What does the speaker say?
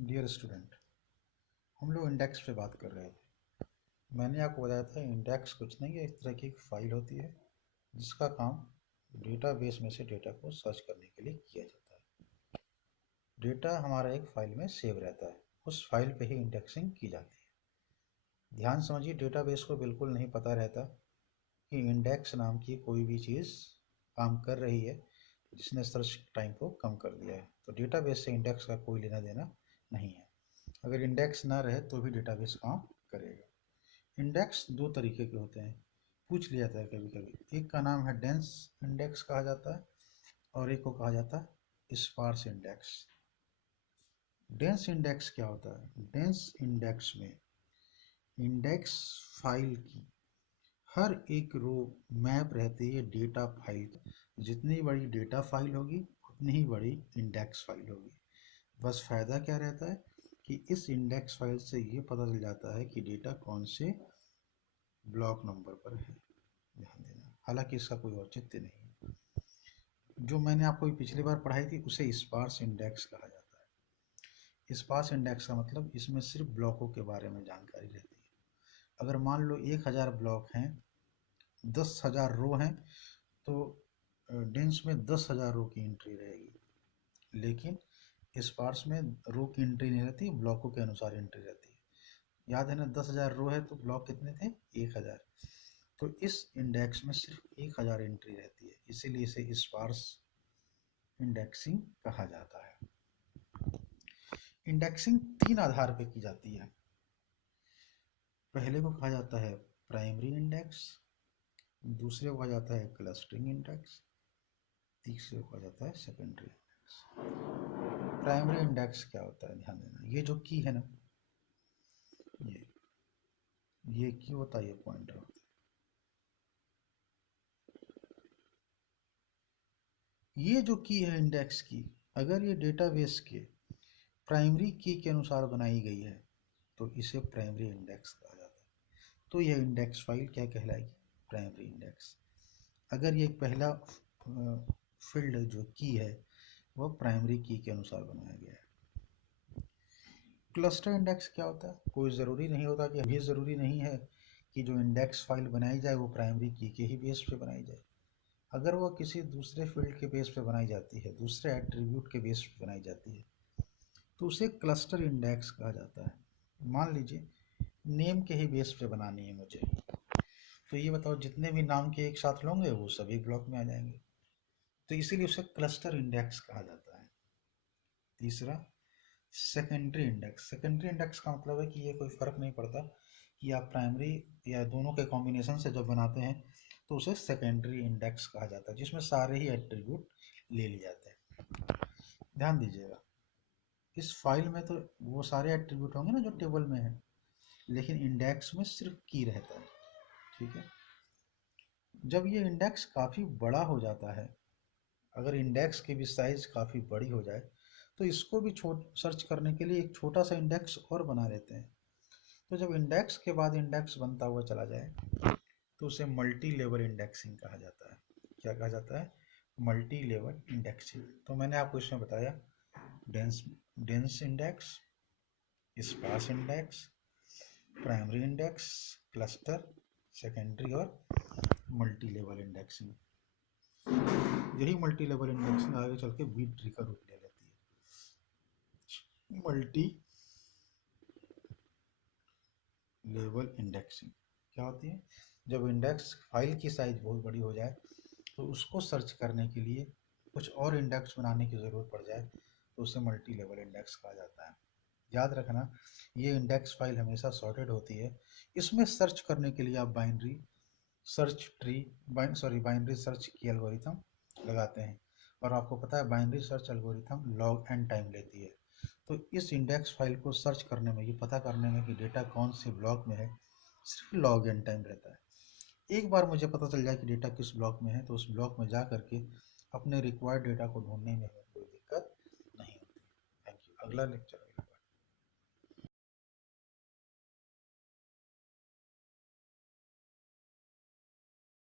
Dear student, हम लोग index पे बात कर रहे थे। मैंने आपको बताया था इंडेक्स कुछ नहीं है, इस तरह की एक फाइल होती है जिसका काम डेटाबेस में से डेटा को सर्च करने के लिए किया जाता है। डेटा हमारा एक फाइल में सेव रहता है, उस फाइल पे ही इंडेक्सिंग की जाती है। ध्यान समझिए, डेटाबेस को बिल्कुल नहीं पता रहता कि इंडेक्स नाम की कोई भी चीज़ काम कर रही है जिसने सर्च टाइम को कम कर दिया है। तो डेटाबेस से इंडेक्स का कोई लेना देना नहीं है। अगर इंडेक्स ना रहे तो भी डेटाबेस काम करेगा। इंडेक्स दो तरीके के होते हैं, पूछ लिया जाता है कभी कभी। एक का नाम है डेंस इंडेक्स कहा जाता है और एक को कहा जाता है स्पार्स इंडेक्स। डेंस इंडेक्स क्या होता है? डेंस इंडेक्स में इंडेक्स फाइल की हर एक रो मैप रहती है डेटा फाइल की। जितनी बड़ी डेटा फाइल होगी उतनी ही बड़ी इंडेक्स फाइल होगी। बस फ़ायदा क्या रहता है कि इस इंडेक्स फाइल से ये पता चल जाता है कि डेटा कौन से ब्लॉक नंबर पर है। ध्यान देना, हालांकि इसका कोई औचित्य नहीं है। जो मैंने आपको पिछली बार पढ़ाई थी उसे स्पार्स इंडेक्स कहा जाता है। स्पार्स इंडेक्स का मतलब इसमें सिर्फ ब्लॉकों के बारे में जानकारी रहती है। अगर मान लो 1000 ब्लॉक हैं, 10,000 रो हैं, तो डेंस में 10,000 रो की एंट्री रहेगी। लेकिन स्पार्स में रो की एंट्री नहीं रहती, ब्लॉकों के अनुसार एंट्री रहती है। याद है ना, 10,000 रो है तो ब्लॉक कितने थे? 1000। तो इस इंडेक्स में सिर्फ 1000 एंट्री रहती है, इसीलिए इसे स्पार्स इंडेक्सिंग कहा जाता है। इंडेक्सिंग 3 आधार पे की जाती है। पहले को कहा जाता है प्राइमरी इंडेक्स, दूसरे को कहा जाता है क्लस्टरिंग इंडेक्स, तीसरे को कहा जाता है सेकेंडरी इंडेक्स। प्राइमरी इंडेक्स क्या होता है? ध्यान देना, ये जो की है ना, ये की होता है, ये पॉइंटर होता है। ये जो की है इंडेक्स की, अगर ये डेटाबेस के प्राइमरी की के अनुसार बनाई गई है तो इसे प्राइमरी इंडेक्स कहा जाता है। तो यह इंडेक्स फाइल क्या कहलाएगी? Primary index. अगर ये पहला फील्ड जो की है वह प्राइमरी की के अनुसार बनाया गया है। क्लस्टर इंडेक्स क्या होता है? कोई ज़रूरी नहीं होता कि अभी ज़रूरी नहीं है कि जो इंडेक्स फाइल बनाई जाए वो प्राइमरी की के ही बेस पे बनाई जाए। अगर वह किसी दूसरे फील्ड के बेस पे बनाई जाती है, दूसरे एट्रीब्यूट के बेस पे बनाई जाती है, तो उसे क्लस्टर इंडेक्स कहा जाता है। मान लीजिए नेम के ही बेस पे बनानी है मुझे, तो ये बताओ जितने भी नाम के एक साथ होंगे वो सभी ब्लॉक में आ जाएंगे, तो इसीलिए उसे क्लस्टर इंडेक्स कहा जाता है। तीसरा, सेकेंडरी इंडेक्स। सेकेंडरी इंडेक्स का मतलब है कि ये कोई फ़र्क नहीं पड़ता कि आप प्राइमरी या दोनों के कॉम्बिनेशन से जब बनाते हैं तो उसे सेकेंडरी इंडेक्स कहा जाता है, जिसमें सारे ही एट्रीब्यूट ले लिए जाते हैं। ध्यान दीजिएगा, इस फाइल में तो वो सारे एट्रीब्यूट होंगे ना जो टेबल में है, लेकिन इंडेक्स में सिर्फ की रहता है। ठीक है। जब ये इंडेक्स काफ़ी बड़ा हो जाता है, अगर इंडेक्स की भी साइज काफ़ी बड़ी हो जाए तो इसको भी सर्च करने के लिए एक छोटा सा इंडेक्स और बना लेते हैं। तो जब इंडेक्स के बाद इंडेक्स बनता हुआ चला जाए तो उसे मल्टी लेवल इंडेक्सिंग कहा जाता है। क्या कहा जाता है? Multi level indexing. तो मैंने आपको इसमें बताया dense dense index, sparse index, primary index, cluster, secondary और मल्टी लेवल इंडेक्सिंग। यही मल्टी लेवल इंडेक्सिंग आगे चल के बी ट्री का रूप ले लेती है। मल्टी लेवल इंडेक्सिंग क्या होती है? जब इंडेक्स फाइल की साइज बहुत बड़ी हो जाए तो उसको सर्च करने के लिए कुछ और इंडेक्स बनाने की ज़रूरत पड़ जाए तो उसे मल्टी लेवल इंडेक्स कहा जाता है। याद रखना, ये इंडेक्स फाइल हमेशा सॉर्टेड होती है। इसमें सर्च करने के लिए आप binary search tree binary search की एल्गोरिथम लगाते हैं, और आपको पता है binary search algorithm log N time लेती है। तो इस इंडेक्स फाइल को सर्च करने में, ये पता करने में कि डेटा कौन से ब्लॉक में है, सिर्फ लॉग एन टाइम रहता है। एक बार मुझे पता चल जाए कि डेटा किस ब्लॉक में है तो उस ब्लॉक में जा करके अपने रिक्वायर्ड डेटा को ढूंढने में कोई दिक्कत नहीं होती। Thank you. अगला लेक्चर